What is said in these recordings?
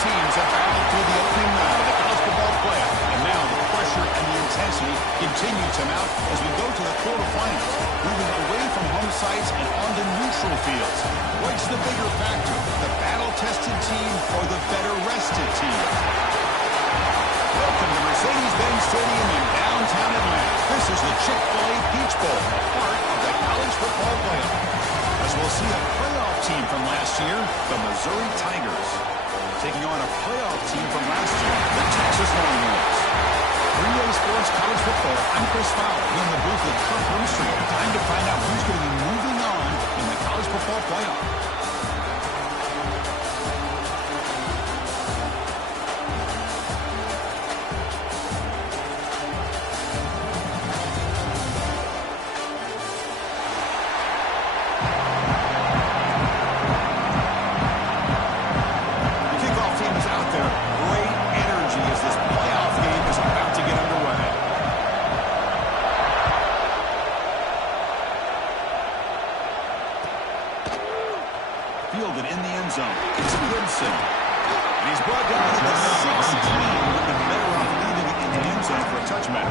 teams have battled through the opening round of the college football playoff, and now the pressure and the intensity continue to mount as we go to the quarterfinals, moving away from home sites and onto neutral fields. What's the bigger factor, the battle-tested team or the better-rested team? Welcome to Mercedes-Benz Stadium in downtown Atlanta. This is the Chick-fil-A Peach Bowl, part of the college football playoff. As we'll see a playoff team from last year, the Missouri Tigers, taking on a playoff team from last year, the Texas Longhorns. 3A Sports College Football, I'm Chris Fowler, in the booth with Kirk Broomstreet. Time to find out who's going to be moving on in the college football playoff. Fielded in the end zone. It's Gibson. And he's brought down to the 16. Would have been better off leaving it in the end zone for a touchback.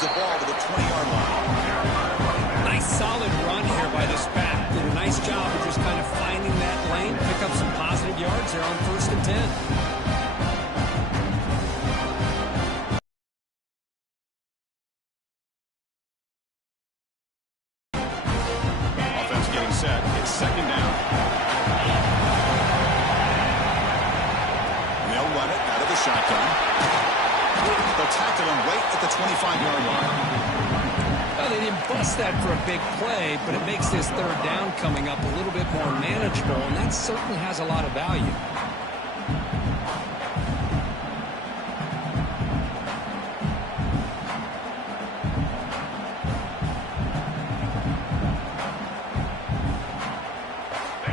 The ball to the 20-yard line. Nice solid run here by this back. Did a nice job of just kind of finding that lane, pick up some positive yards there on 1st and 10. Offense getting set. It's 2nd down. They'll run it out of the shotgun. They'll tackle him right at the 25-yard line. Well, they didn't bust that for a big play, but it makes this 3rd down coming up a little bit more manageable, and that certainly has a lot of value.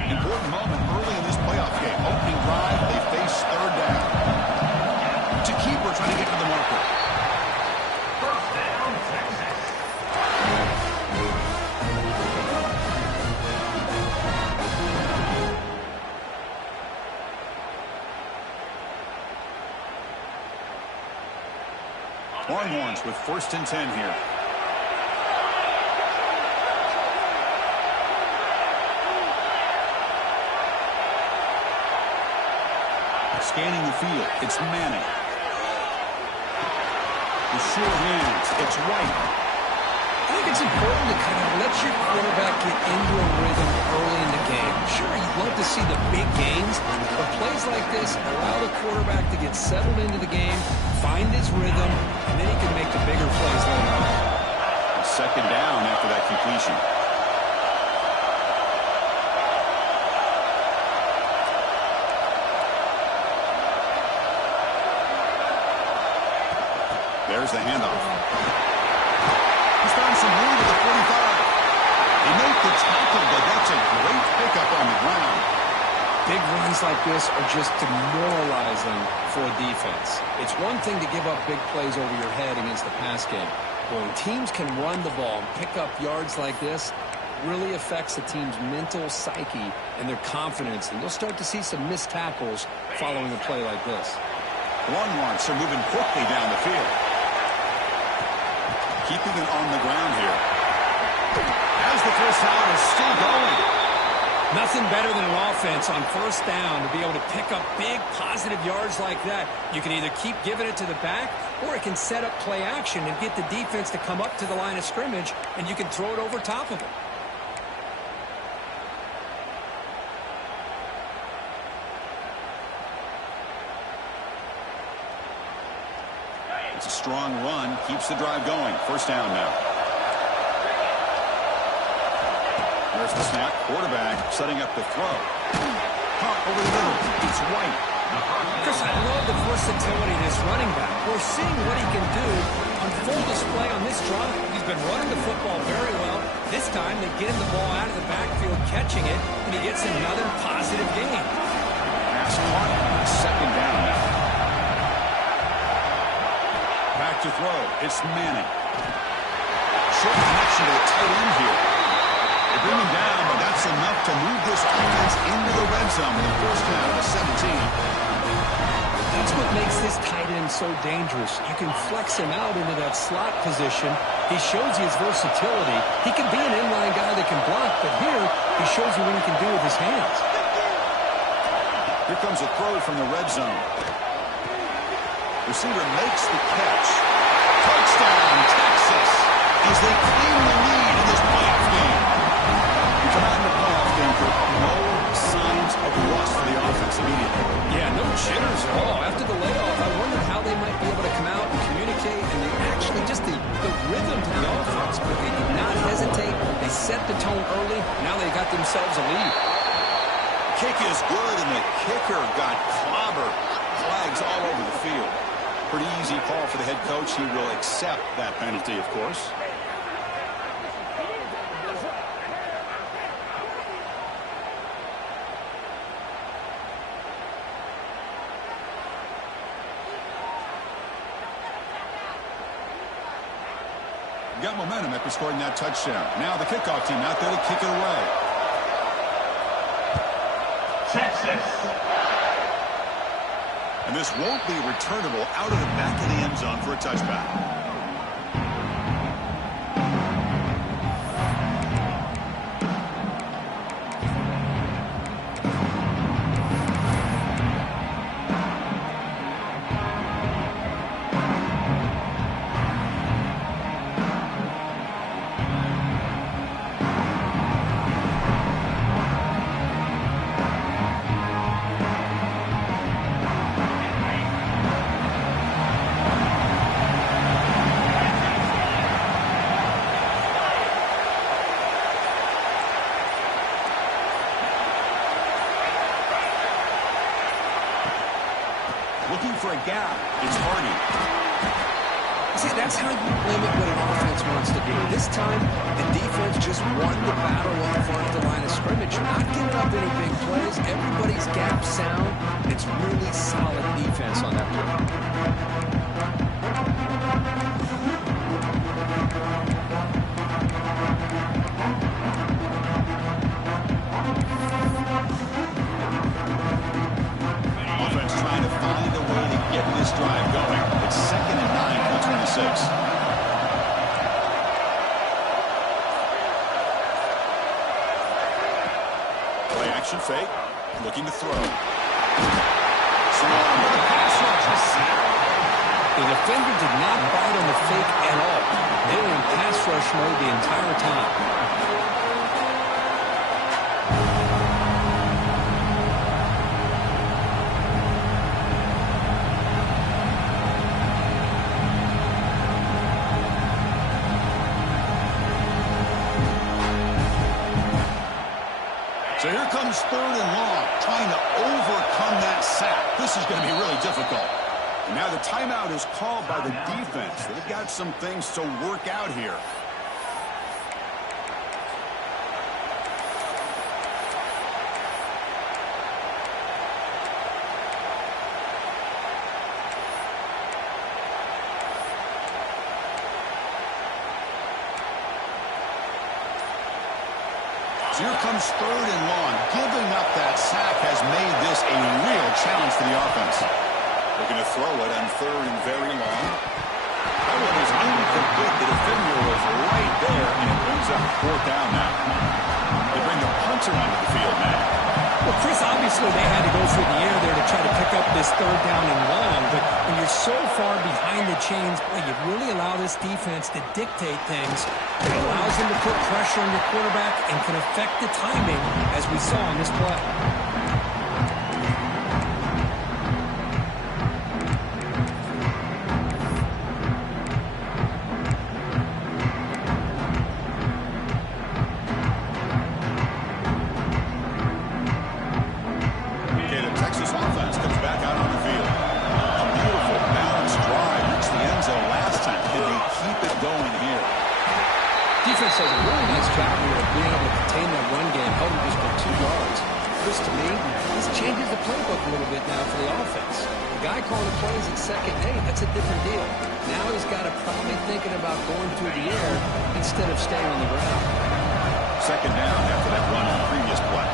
Important moment early in this playoff game. Opening drive, they face 3rd down. To keeper trying to get to the marker. First down, Texas. Longhorns with 1st and 10 here. Scanning the field, it's Manning. The sure hands, it's White. I think it's important to kind of let your quarterback get into a rhythm early in the game. Sure, you'd love to see the big gains, but plays like this allow the quarterback to get settled into the game, find his rhythm, and then he can make the bigger plays later on. 2nd down after that completion. There's the handoff. He's found some room at the 45. He made the tackle, but that's a great pickup on the ground. Big runs like this are just demoralizing for a defense. It's one thing to give up big plays over your head against the pass game. But when teams can run the ball and pick up yards like this, it really affects the team's mental psyche and their confidence. And you'll start to see some missed tackles following a play like this. Longhorns are moving quickly down the field. Keeping it on the ground here. As the first down is still going. Nothing better than an offense on 1st down to be able to pick up big positive yards like that. You can either keep giving it to the back, or it can set up play action and get the defense to come up to the line of scrimmage, and you can throw it over top of them. It's a strong run, keeps the drive going. 1st down now. There's the snap. Quarterback setting up to throw. Caught over the middle. It's White. Chris, I love the versatility of this running back. We're seeing what he can do on full display on this drive. He's been running the football very well. This time, they get him the ball out of the backfield, catching it, and he gets another positive gain. Pass caught. Second down now. Back to throw. It's Manning. Short connection to the tight end here. They bring him down, but that's enough to move this offense into the red zone in the first half of 17. That's what makes this tight end so dangerous. You can flex him out into that slot position. He shows you his versatility. He can be an inline guy that can block, but here he shows you what he can do with his hands. Here comes a throw from the red zone. Receiver makes the catch. Touchdown, Texas, as they claim the lead in this playoff game. We come out in the playoff game with no signs of rust for the offense immediately. Yeah, no jitters at all. After the layoff, I wondered how they might be able to come out and communicate and actually just the rhythm to the offense. But they did not hesitate. They set the tone early. Now they got themselves a lead. Kick is good, and the kicker got clobbered. Flags all over the field. Pretty easy call for the head coach. He will accept that penalty, of course. Got momentum after scoring that touchdown. Now the kickoff team out there to kick it away. Texas. And this won't be returnable out of the back of the end zone for a touchback. Looking for a gap. It's Hardy. See, that's how you limit what an offense wants to do. This time, the defense just won the battle off onto the line of scrimmage. You're not giving up any big plays. Everybody's gap sound. It's really solid defense on that play. This drive going. It's 2nd and 9 from the 26. Play action fake. Looking to throw. The defender did not bite on the fake at all. They were in pass rush mode the entire time. So here comes 3rd and long, trying to overcome that sack. This is going to be really difficult. And now the timeout is called by the defense. They've got some things to work out here. Here comes 3rd and long. Giving up that sack has made this a real challenge for the offense. Looking to throw it on 3rd and very long. That one is incomplete. The defender was right there, and it brings up 4th down now. They bring the punter onto the field now. Well, Chris, obviously they had to go through the air there to try to pick up this 3rd down and long, but when you're so far behind the chains, boy, you really allow this defense to dictate things. It allows them to put pressure on your quarterback and can affect the timing, as we saw on this play. defense does a really nice job here of being able to contain that run game, held him just for 2 yards. Chris, to me, this changes the playbook a little bit now for the offense. The guy calling the plays at 2nd and 8, that's a different deal. Now he's got to probably thinking about going through the air instead of staying on the ground. 2nd down after that run on the previous play.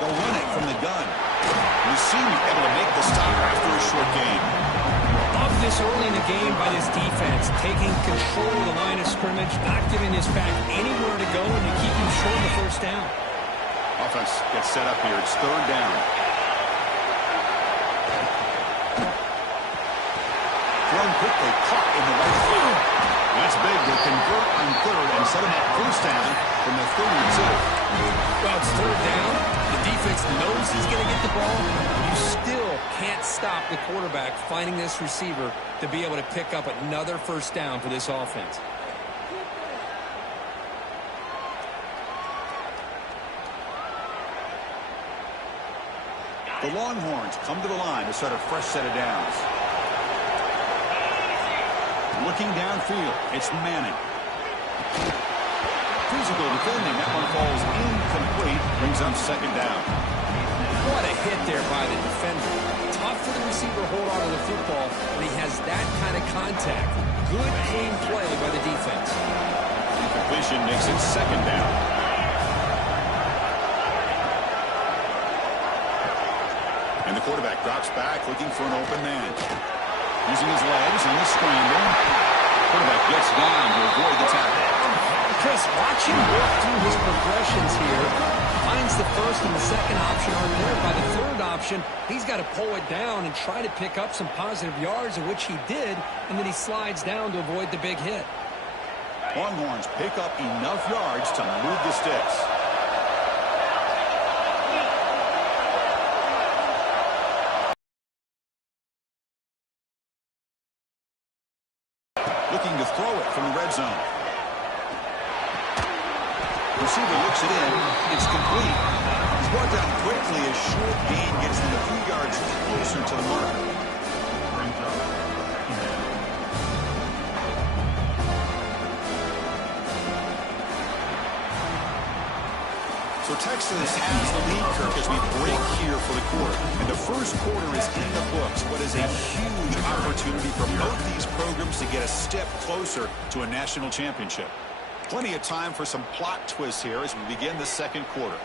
They'll run it from the gun. Mussini able to make the stop after a short gain. Love this early in the game by this defense, taking control of the line of scrimmage, not giving this back anywhere to go, and to keep him short of the 1st down. Offense gets set up here. It's 3rd down. Thrown quickly, caught in the right field. That's big to convert on 3rd and set him up 1st down from the 32. Well, it's 3rd down. The defense knows he's going to get the ball. You still can't stop the quarterback finding this receiver to be able to pick up another 1st down for this offense. The Longhorns come to the line to start a fresh set of downs. Looking downfield, it's Manning. Physical defending, that one falls incomplete, brings up 2nd down. What a hit there by the defender. Tough for the receiver to hold on to the football when he has that kind of contact. Good aim play by the defense. Incompletion makes it 2nd down. And the quarterback drops back, looking for an open man. Using his legs in the scramble. Quarterback gets down to avoid the tackle. Chris, watch him work through his progressions here. Finds the 1st and the 2nd option aren't there. By the 3rd option, he's got to pull it down and try to pick up some positive yards, of which he did, and then he slides down to avoid the big hit. Longhorns pick up enough yards to move the sticks. Looking to throw it from the red zone. Receiver looks it in. It's complete. He's brought down quickly as short gain gets them a few yards closer to the marker. So Texas has the lead, Kirk, as we break here for the quarter. And the 1st quarter is in the books. What is a huge opportunity for both these programs to get a step closer to a national championship. Plenty of time for some plot twists here as we begin the 2nd quarter.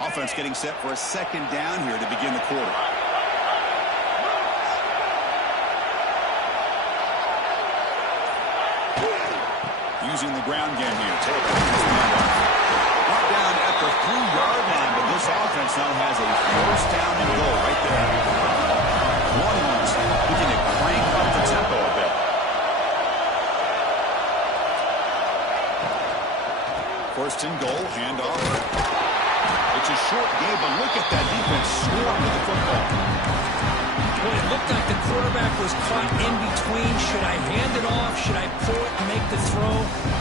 Offense getting set for a 2nd down here to begin the quarter. Using the ground game here. Brought down at the 3-yard line, but this offense now has a 1st down and goal right there. Longhorns looking to crank up the tempo a bit. 1st and goal, handoff. It's a short game, but look at that defense swarm with the football. Well, it looked like the quarterback was caught in between. Should I hand it off? Should I pull it and make the throw?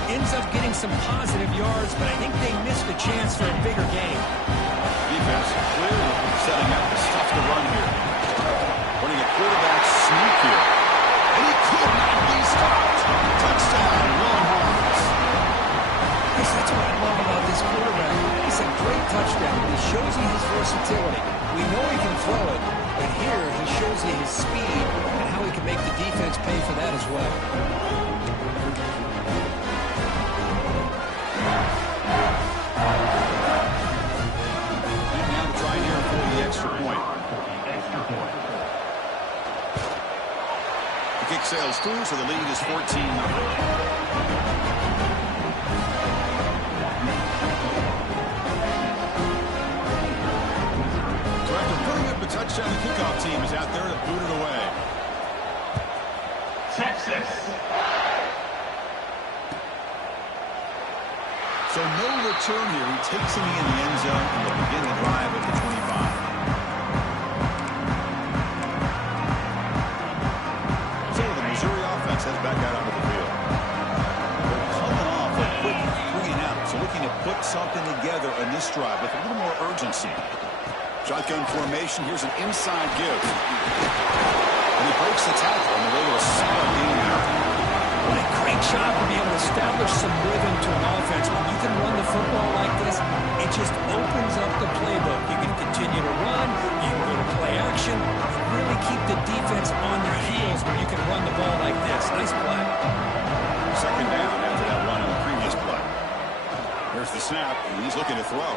Ends up getting some positive yards, but I think they missed a chance for a bigger gain. Defense clearly setting up the stuff to run here. Running a quarterback sneak here. And he could not be stopped. Touchdown, Longhorns. Chris, that's what I love about this quarterback. It's a great touchdown. He shows you his versatility. We know he can throw it, but here he shows you his speed and how he can make the defense pay for that as well. And now to try here for the extra point. The kick sails through, so the lead is 14-0. Touchdown, the kickoff team is out there to boot it away. Texas. So no return here. He takes him in the end zone and will begin the drive at the 25. So the Missouri offense heads back out onto the field. They're coming off a quick 3 and out, so looking to put something together in this drive with a little more urgency. Shotgun formation. Here's an inside give. And he breaks the tackle on the way to a solid gain here. job to be able to establish some rhythm to an offense. When you can run the football like this, it just opens up the playbook. You can continue to run, you can go to play action, really keep the defense on their heels when you can run the ball like this. Nice play. Second down after that run on the previous play. Here's the snap, and he's looking to throw.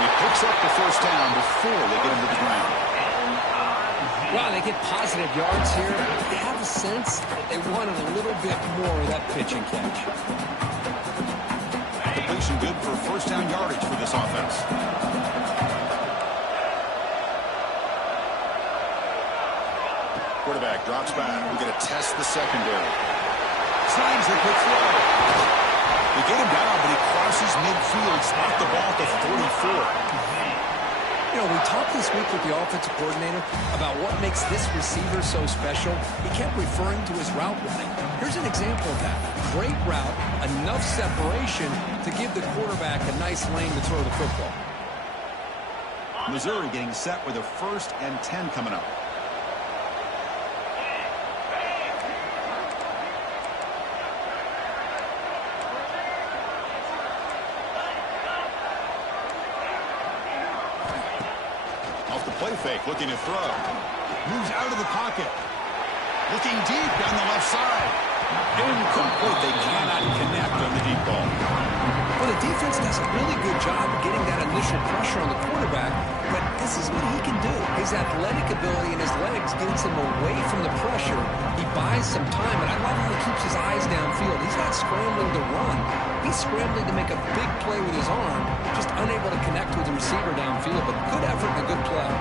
He picks up the first down before they get him to the ground. Well, they get positive yards here. I have a sense that they wanted a little bit more of that pitch and catch. Completion good for first down yardage for this offense. Quarterback drops back. We're going to test the secondary. Slides the quick throw. They get him down, but he crosses midfield. Spot the ball at the 44. You know, we talked this week with the offensive coordinator about what makes this receiver so special. He kept referring to his route running. Here's an example of that. Great route, enough separation to give the quarterback a nice lane to throw the football. Missouri getting set with a 1st and 10 coming up. Play fake, looking to throw. Moves out of the pocket. Looking deep down the left side. Incomplete. They cannot connect on the deep ball. Well, the defense does a really good job of getting that initial pressure on the quarterback, but this is what he can do. His athletic ability and his legs gets him away from the pressure. He buys some time, and I love how he keeps his eyes downfield. He's not scrambling to run. He's scrambling to make a big play with his arm, just unable to connect with the receiver downfield, but good effort and a good play.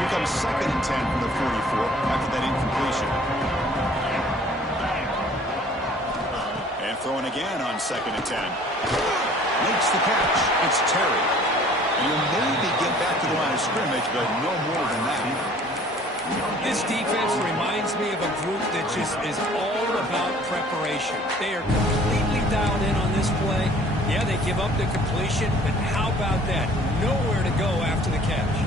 Here comes 2nd and 10 from the 44 after that incompletion. And throwing again on 2nd and 10. Makes the catch. It's Terry. And he'll maybe get back to the line of scrimmage, but no more than that. This defense reminds me of a group that just is all about preparation. They are completely dialed in on this play. Yeah, they give up the completion, but how about that? Nowhere to go after the catch.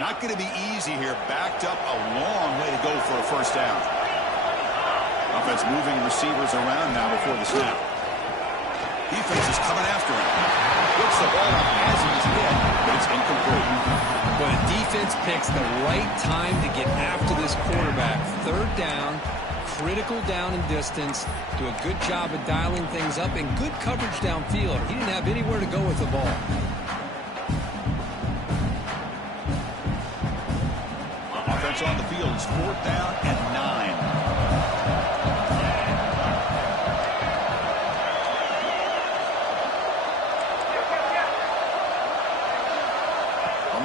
Not going to be easy here. Backed up a long way to go for a first down. Offense moving receivers around now before the snap. Defense is coming after him. Gets the ball up as he's hit, but it's incomplete. But the defense picks the right time to get after this quarterback. 3rd down, critical down and distance. Do a good job of dialing things up and good coverage downfield. He didn't have anywhere to go with the ball. Offense on the field is 4th down and 9.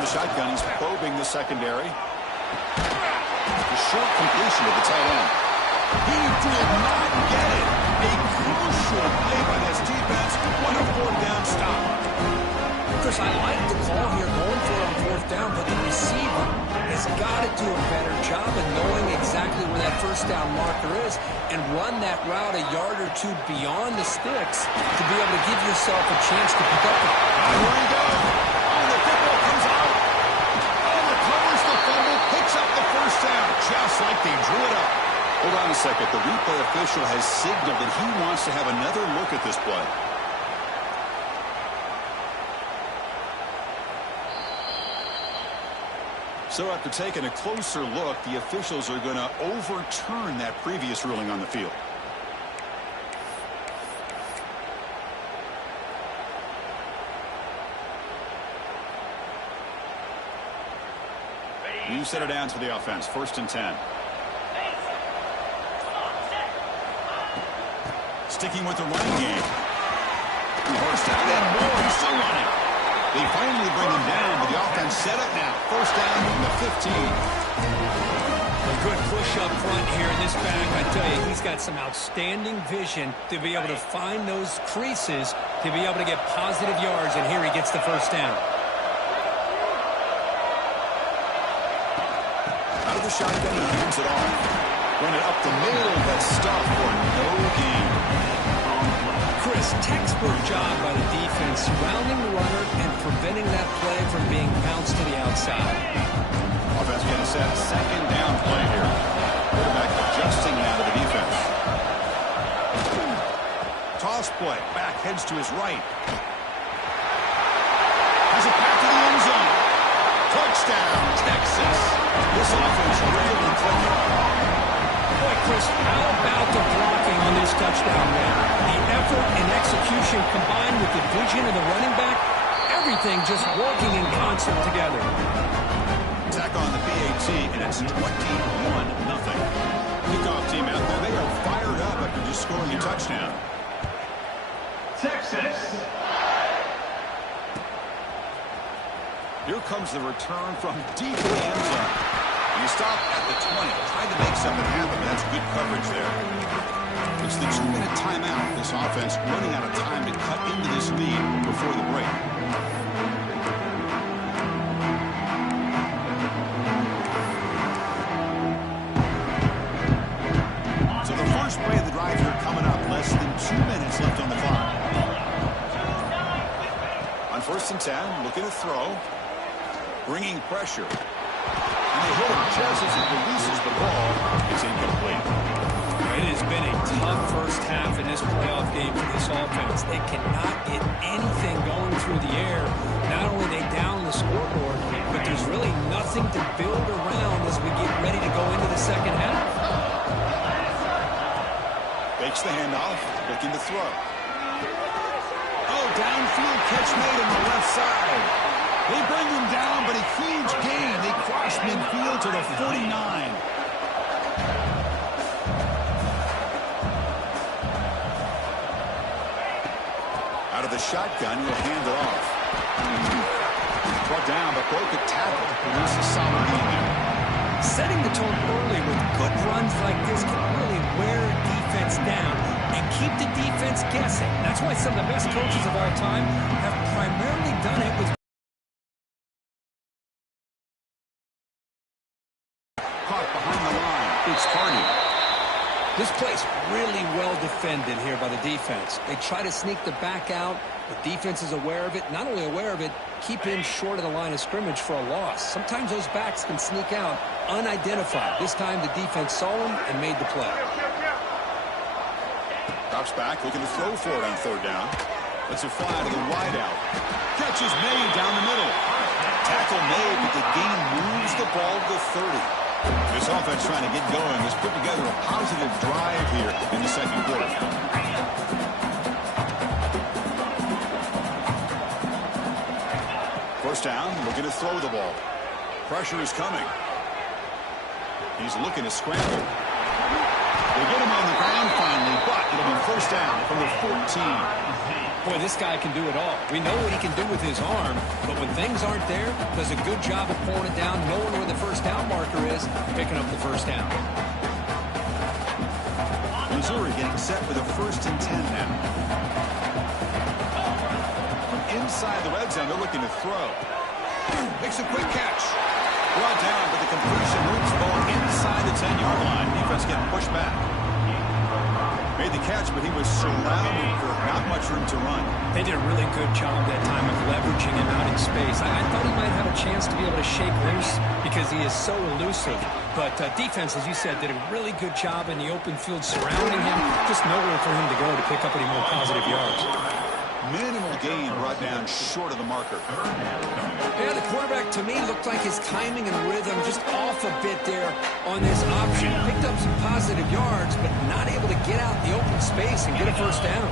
Shotgun, he's probing the secondary. The short completion of the tight end. He did not get it. A crucial play by this defense. What a 4th down stop. Chris, I like the call here going for it on 4th down, but the receiver has got to do a better job of knowing exactly where that 1st down marker is and run that route a yard or two beyond the sticks to be able to give yourself a chance to pick up the... Here we go. Oh, the football comes out. Just like they drew it up. Hold on a second. The replay official has signaled that he wants to have another look at this play. So after taking a closer look, the officials are going to overturn that previous ruling on the field. New set it down to the offense. 1st and 10. Sticking with the running game. Forced out and more. He's still running. They finally bring him down, but the offense set up now. 1st down from the 15. A good push up front here in this back. I tell you, he's got some outstanding vision to be able to find those creases, to be able to get positive yards, and here he gets the 1st down. The shotgun, he hands it off. Run it up the middle, but stop for no gain. Chris, text being bounced to the outside. Offense getting set. Second down play here. Quarterback adjusting now to the defense. Toss play. Back heads to his right. Has it back to the end zone. Touchdown, Texas. This offense really clicking. Boy, Chris, how about the blocking on this touchdown run? The effort and execution combined with the vision of the running back, everything just working in concert together. Attack on the PAT, and it's 21-0. Kickoff team out there, they are fired up after just scoring a touchdown. Texas. Here comes the return from deep in the end zone. You stop at the 20, trying to make something happen. That's good coverage there. It's the 2-minute timeout. This offense running out of time to cut into this lead before the break. So the first play of the drive here coming up. Less than 2 minutes left on the clock. On 1st and 10, looking to throw. Bringing pressure. And they hit him just as he releases the ball. It's incomplete. It has been a tough first half in this playoff game for this offense. They cannot get anything going through the air. Not only are they down the scoreboard, but there's really nothing to build around as we get ready to go into the second half. Fakes the handoff, looking to throw. Oh, downfield catch made on the left side. They bring him down, but a huge gain. They cross midfield to the 49. Out of the shotgun, he'll hand it off. Brought down, but broke a tackle to produce a solid gain there. Setting the tone early with good runs like this can really wear defense down and keep the defense guessing. That's why some of the best coaches of our time have primarily done it with This play's really well defended here by the defense. They try to sneak the back out. The defense is aware of it. Not only aware of it, keep him short of the line of scrimmage for a loss. Sometimes those backs can sneak out unidentified. This time the defense saw him and made the play. Drops back, looking to throw for it on 3rd down. Lets it fly to the wide out. Catch is made down the middle. Tackle made, but the gain moves the ball to the 30. This offense trying to get going has put together a positive drive here in the second quarter. First down, looking to throw the ball. Pressure is coming. He's looking to scramble. They get him on the ground finally, but it'll be first down from the 14. Boy, this guy can do it all. We know what he can do with his arm, but when things aren't there, does a good job of pulling it down, knowing where the first down marker is, picking up the first down. Missouri getting set with a 1st and 10 now. From inside the red zone, they're looking to throw. Makes a quick catch. Brought down, but the completion moves the ball inside the 10-yard line. Defense getting pushed back. Made the catch, but he was surrounded for not much room to run. They did a really good job that time of leveraging him out in space. I thought he might have a chance to be able to shake loose because he is so elusive. But defense, as you said, did a really good job in the open field surrounding him. Just nowhere for him to go to pick up any more positive yards. Minimal gain brought down short of the marker. Yeah, the quarterback, to me, looked like his timing and rhythm just off a bit there on this option. Picked up some positive yards, but not able to get out in the open space and get a first down.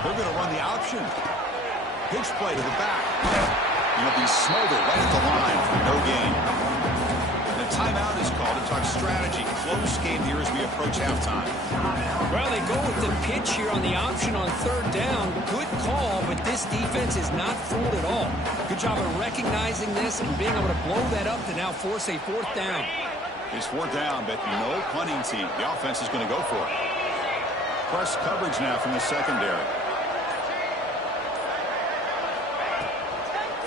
They're going to run the option. Pitch play to the back. And he'll be smothered right at the line for no gain. And a timeout is called to talk strategy. Close game here as we approach halftime. Well, they go with the pitch here on the option on 3rd down. Good call, but this defense is not fooled at all. Good job of recognizing this and being able to blow that up to now force a 4th down. It's 4th down, but no punting team. The offense is going to go for it. Press coverage now from the secondary.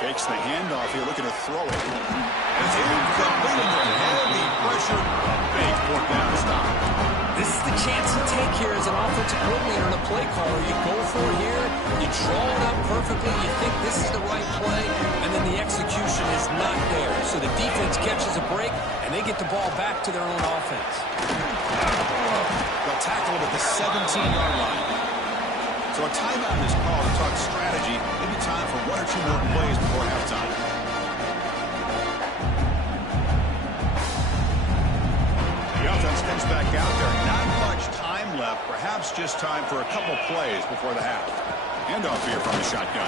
Fakes the handoff here, looking to throw it. It's incomplete. Heavy pressure. Big 4th down stop. This is the chance you take here as an offensive coordinator and a play caller. You go for it here, you draw it up perfectly, you think this is the right play, and then the execution is not there. So the defense catches a break, and they get the ball back to their own offense. They'll tackle it at the 17-yard line. So a timeout is called to talk strategy. Maybe time for one or two more plays before halftime. The offense comes back out there. Not much time left. Perhaps just time for a couple plays before the half. Handoff here from the shotgun.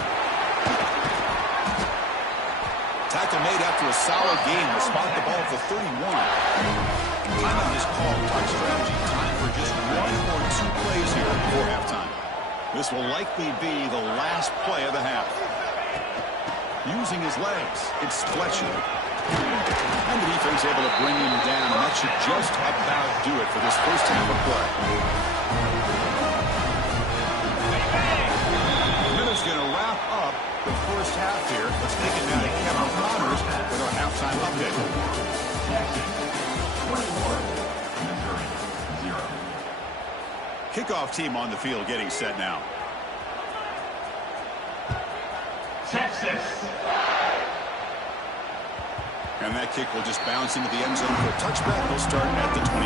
Tackle made after a solid game. Will spot the ball at the 31. Timeout is called. Talk strategy. Time for just one or two plays here before halftime. This will likely be the last play of the half. Using his legs, it's Fletcher. And the defense able to bring him down, and that should just about do it for this first half of play. Minutes going to wrap up the first half here. Let's take it now to Kevin Connors with our halftime update. 21, Missouri, 0. Kickoff team on the field getting set now. Texas. And that kick will just bounce into the end zone for a touchback. We'll start at the 25.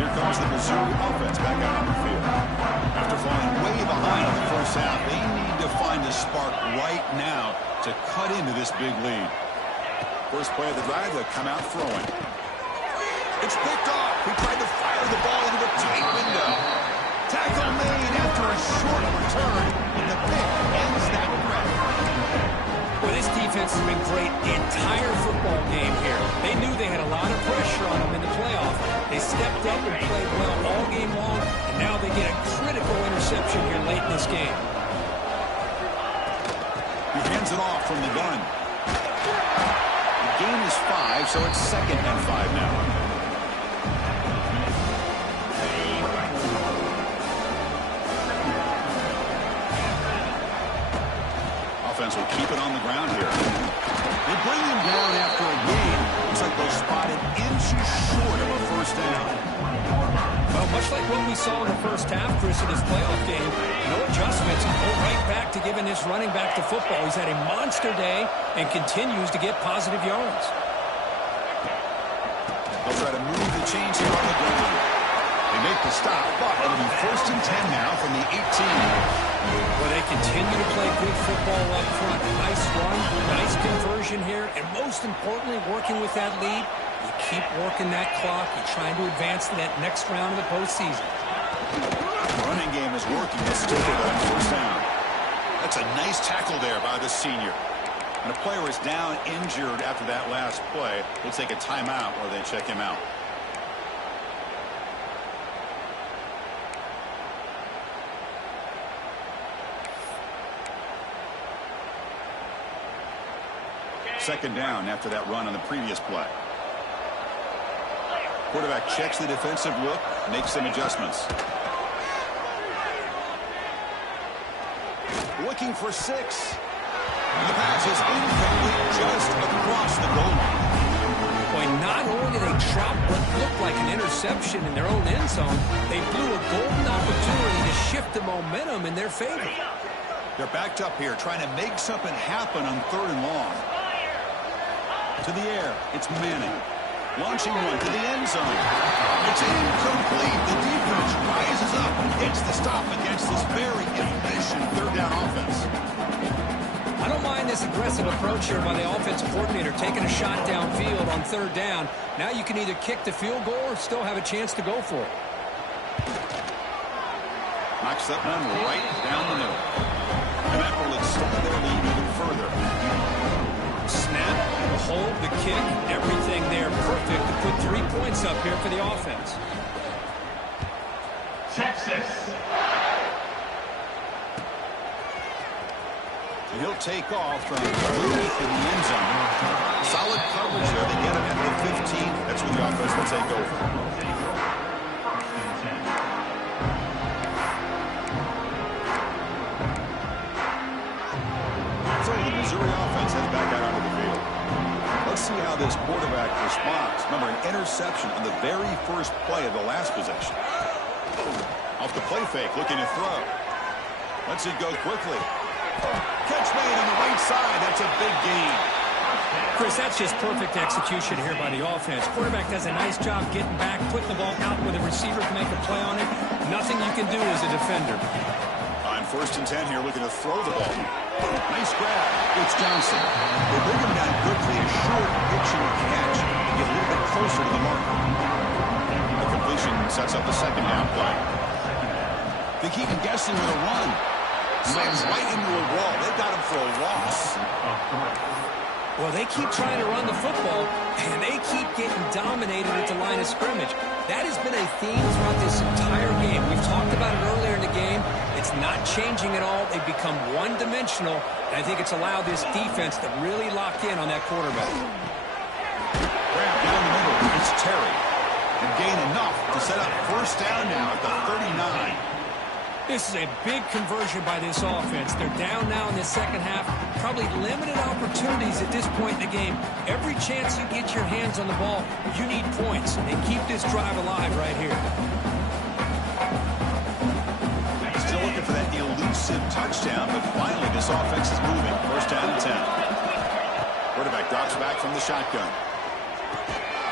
Here comes the Missouri offense back out on the field. After falling way behind in the first half, they need to find a spark right now to cut into this big lead. First play of the drive, they'll come out throwing. It's picked off. He tried to fire the ball into a tight window. Tackle made after a short return, and the pick ends that run. Well, this defense has been great the entire football game here. They knew they had a lot of pressure on them in the playoff. They stepped up and played well all game long, and now they get a critical interception here late in this game. He hands it off from the gun. The gain is 5, so it's 2nd and 5 now. Offense will keep it on the ground here. They bring him down after a gain. Looks like they're spotted inches short of a first down. Well, much like what we saw in the first half, Chris, of this playoff game, no adjustments. Go right back to giving this running back to football. He's had a monster day and continues to get positive yards. They'll try to move the chains here on the ground. They make the stop, but it'll be 1st and 10 now from the 18. Well, they continue to play good football up front. Nice run, nice conversion here, and most importantly, working with that lead, you keep working that clock. You're trying to advance to that next round of the postseason. The running game is working. Let's stick it on 1st down. That's a nice tackle there by the senior. And a player is down injured after that last play. We'll take a timeout while they check him out. Second down after that run on the previous play. Quarterback checks the defensive look, makes some adjustments. Looking for 6. The pass is incomplete just across the goal line. Boy, not only did they drop what looked like an interception in their own end zone, they blew a golden opportunity to shift the momentum in their favor. They're backed up here trying to make something happen on 3rd and long. To the air, it's Manning. Launching one to the end zone. It's incomplete. The defense rises up and gets the stop against this very efficient 3rd down offense. I don't mind this aggressive approach here by the offensive coordinator, taking a shot downfield on 3rd down. Now you can either kick the field goal or still have a chance to go for it. Knocks that one right down the middle. And that will extend their lead even further. Snap, the hold, the kick, everything there perfect to put 3 points up here for the offense. Texas. And he'll take off from underneath in the end zone. Solid coverage there. They get him at the 15. That's where the offense will take over. see how this quarterback responds. Remember, an interception on the very first play of the last possession. Off the play fake, looking to throw. Lets it go quickly. Catch made on the right side. That's a big gain. Chris, that's just perfect execution here by the offense. Quarterback does a nice job getting back, putting the ball out where the receiver can make a play on it. Nothing you can do as a defender. On 1st and 10 here, looking to throw the ball. Nice grab. It's Johnson. They bring him down quickly. A short pitching catch to get a little bit closer to the marker. The completion sets up the 2nd down play. They keep him guessing with a run. Slams right into a wall. They got him for a loss. Well, they keep trying to run the football, and they keep getting dominated at the line of scrimmage. That has been a theme throughout this entire game. We've talked about it earlier in the game. It's not changing at all. They've become one-dimensional, and I think it's allowed this defense to really lock in on that quarterback. Grab down the middle. It's Terry. And gain enough to set up 1st down now at the 39. This is a big conversion by this offense. They're down now in the 2nd half. Probably limited opportunities at this point in the game. Every chance you get your hands on the ball, you need points. And keep this drive alive right here. Still looking for that elusive touchdown, but finally this offense is moving. 1st down and 10. Quarterback drops back from the shotgun.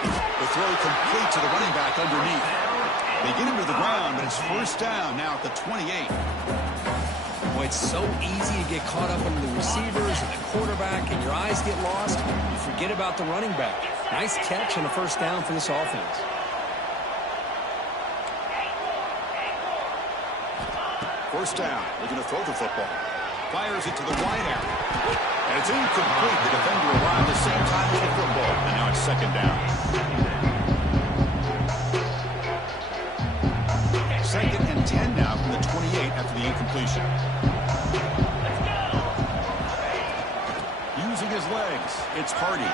The throw complete to the running back underneath. They get him to the ground, but it's 1st down now at the 28. Boy, it's so easy to get caught up on the receivers and the quarterback, and your eyes get lost. You forget about the running back. Nice catch and a 1st down for this offense. First down, looking to throw the football. Fires it to the wide area. And it's incomplete. The defender arrived at the same time as the football. And now it's 2nd down. 2nd and 10 now from the 28 after the incompletion. Using his legs, it's Hardy.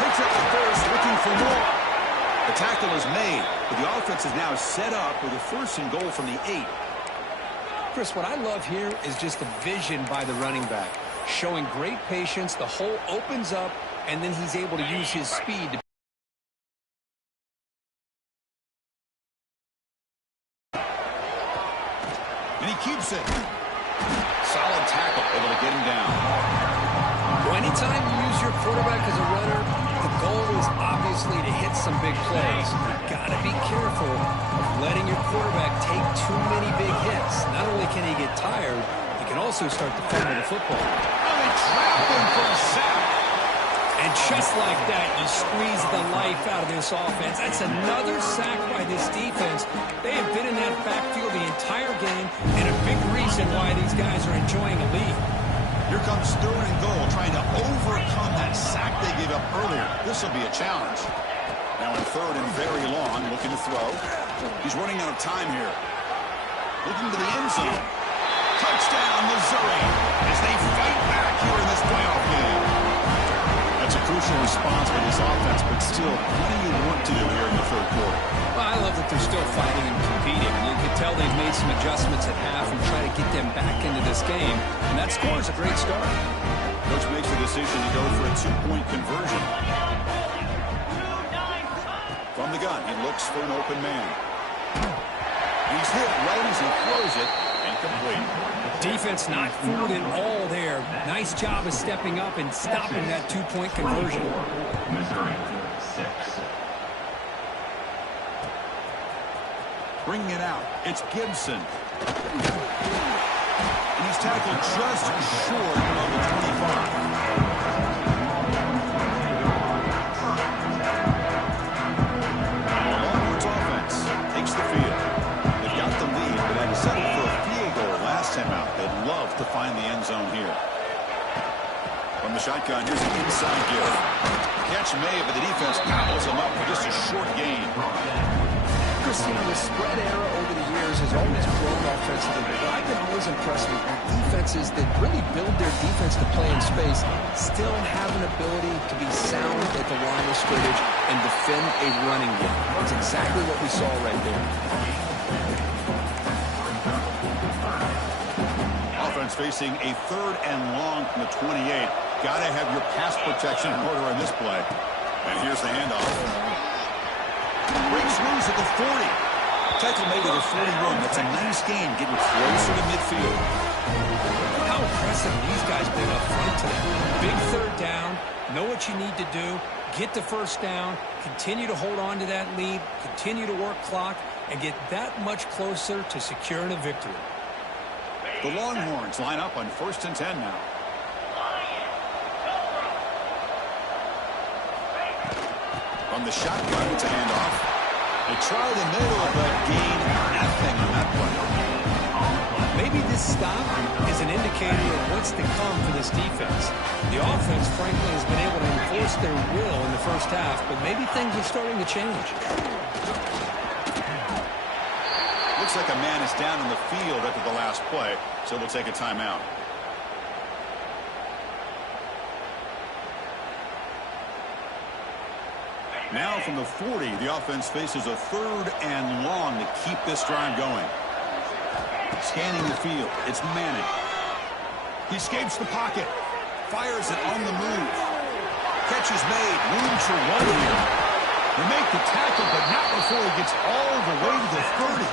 Picks up the first, looking for more. The tackle is made, but the offense is now set up with a 1st and goal from the 8. Chris, what I love here is just the vision by the running back. Showing great patience, the hole opens up, and then he's able to use his speed to and he keeps it. Solid tackle, able to get him down. Well, anytime you use your quarterback as a runner, the goal is obviously to hit some big plays. You've got to be careful of letting your quarterback take too many big hits. Not only can he get tired, he can also start to fumble the football. Oh, they trapped him for a sack. And just like that, you squeeze the life out of this offense. That's another sack by this defense. They have been in that backfield the entire game, and a big reason why these guys are enjoying a lead. Here comes 3rd and goal, trying to overcome that sack they gave up earlier. This will be a challenge. Now in 3rd and very long, looking to throw. He's running out of time here. Looking to the end zone. Touchdown, Missouri, as they fight back here in this playoff game. That's a crucial response by this offense, but still plenty of work to do here in the 3rd quarter. Well, I love that they're still fighting and competing. You can tell they've made some adjustments at half and try to get them back into this game, and that score is a great start. Coach makes the decision to go for a 2-point conversion. From the gun, he looks for an open man. He's hit right as he throws it, and complete. Defense not fooled at all there. Nice job of stepping up and stopping that 2-point conversion. Missouri 6. Bringing it out, it's Gibson. And he's tackled just short of the 25. Longwood's offense takes the field. They've got the lead, but had to settle for a field goal last time out. They'd love to find the end zone here. From the shotgun, here's an inside give. Catch made, but the defense gobbles him up for just a short gain. Christina, the spread era over the years has always grown offensively, but I've been always impressed with defenses that really build their defense to play in space, still have an ability to be sound at the line of scrimmage and defend a running game. That's exactly what we saw right there. Offense facing a 3rd and long from the 28. Got to have your pass protection in order on this play. And here's the handoff. Breaks loose at the 40. Tackle made at the 41. That's a nice gain, getting closer to midfield. How impressive these guys been up front today. Big third down. Know what you need to do. Get the first down. Continue to hold on to that lead. Continue to work clock. And get that much closer to securing a victory. The Longhorns line up on 1st and 10 now. From the shotgun, it's a handoff. They try the middle, but gain nothing on that play. Maybe this stop is an indicator of what's to come for this defense. The offense, frankly, has been able to enforce their will in the first half, but maybe things are starting to change. Looks like a man is down in the field after the last play, so we'll take a timeout. Now from the 40, the offense faces a 3rd and long to keep this drive going. Scanning the field, it's Manning. He escapes the pocket, fires it on the move. Catch is made, room to run here. They make the tackle, but not before he gets all the way to the 30.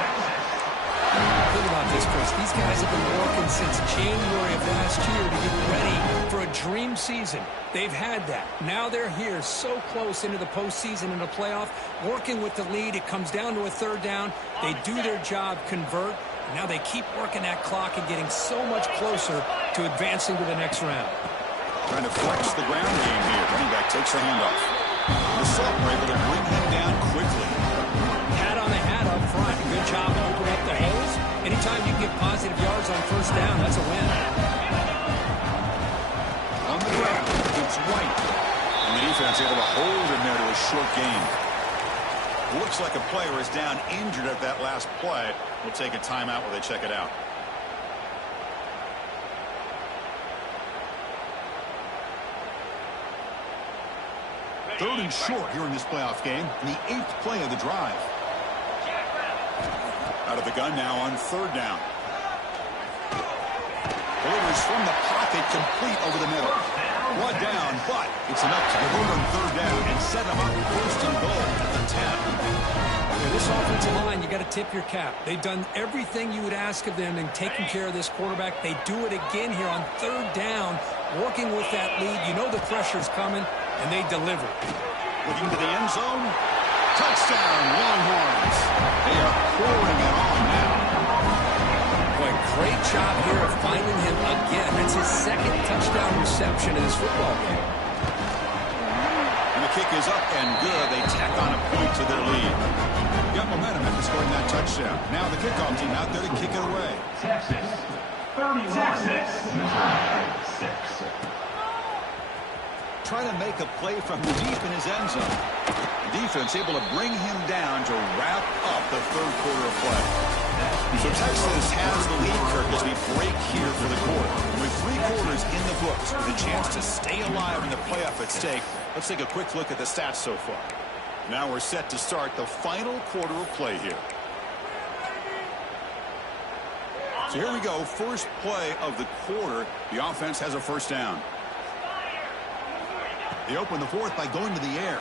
Think about this, Chris. These guys have been working since January of last year to get ready for a dream season. They've had that. Now they're here so close into the postseason and the playoff, working with the lead. It comes down to a 3rd down. They do their job, convert. And now they keep working that clock and getting so much closer to advancing to the next round. Trying to flex the ground game here. Running back takes the handoff. The Sultan able to bring him down quickly. Pat on the hat up front. Good job to open up the holes. Anytime you get positive yards on 1st down, that's a win. On the ground, it's White. And the defense able to hold him there to a short gain. Looks like a player is down injured at that last play. We'll take a timeout while they check it out. Third and short here in this playoff game. The 8th play of the drive. Out of the gun now on 3rd down. Delivers from the pocket, complete over the middle. One down, but it's enough to convert on 3rd down and set them up 1st and goal at the 10. Okay, this offensive line, you got to tip your cap. They've done everything you would ask of them in taking care of this quarterback. They do it again here on 3rd down, working with that lead. You know the pressure's coming, and they deliver. Looking to the end zone. Touchdown, Longhorns. They are pouring it on now. Boy, great job here of finding him again. That's his 2nd touchdown reception in this football game. And the kick is up and good. They tack on a point to their lead. Got momentum after scoring that touchdown. Now the kickoff team out there to kick it away. Texas 31. Missouri 6. Trying to make a play from deep in his end zone. The defense able to bring him down to wrap up the 3rd quarter of play. So Texas has the lead, Kirk, as we break here for the quarter. With 3 quarters in the books, with a chance to stay alive in the playoff at stake, let's take a quick look at the stats so far. Now we're set to start the final quarter of play here. So here we go, first play of the quarter. The offense has a 1st down. They open the 4th by going to the air.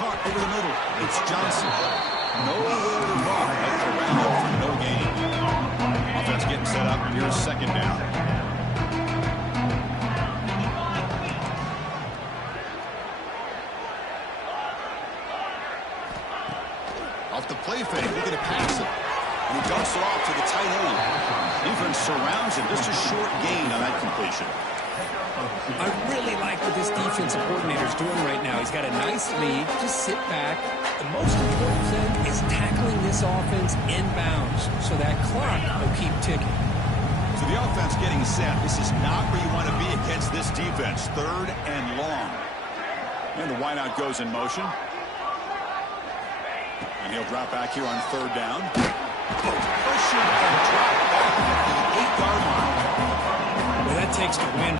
Caught over the middle. It's Johnson. Nowhere to run at the round for no gain. Offense getting set up. Here's 2nd down. Off the play fake, looking to pass it. And he dumps it off to the tight end. Defense surrounds him. Just a short gain on that completion. I really like what this defensive coordinator is doing right now. He's got a nice lead. Just sit back. The most important thing is tackling this offense inbounds so that clock will keep ticking. So the offense getting set. This is not where you want to be against this defense. 3rd and long. And the wideout goes in motion. And he'll drop back here on 3rd down. Pushing and drop back at the 8-yard line. Well, that takes the win.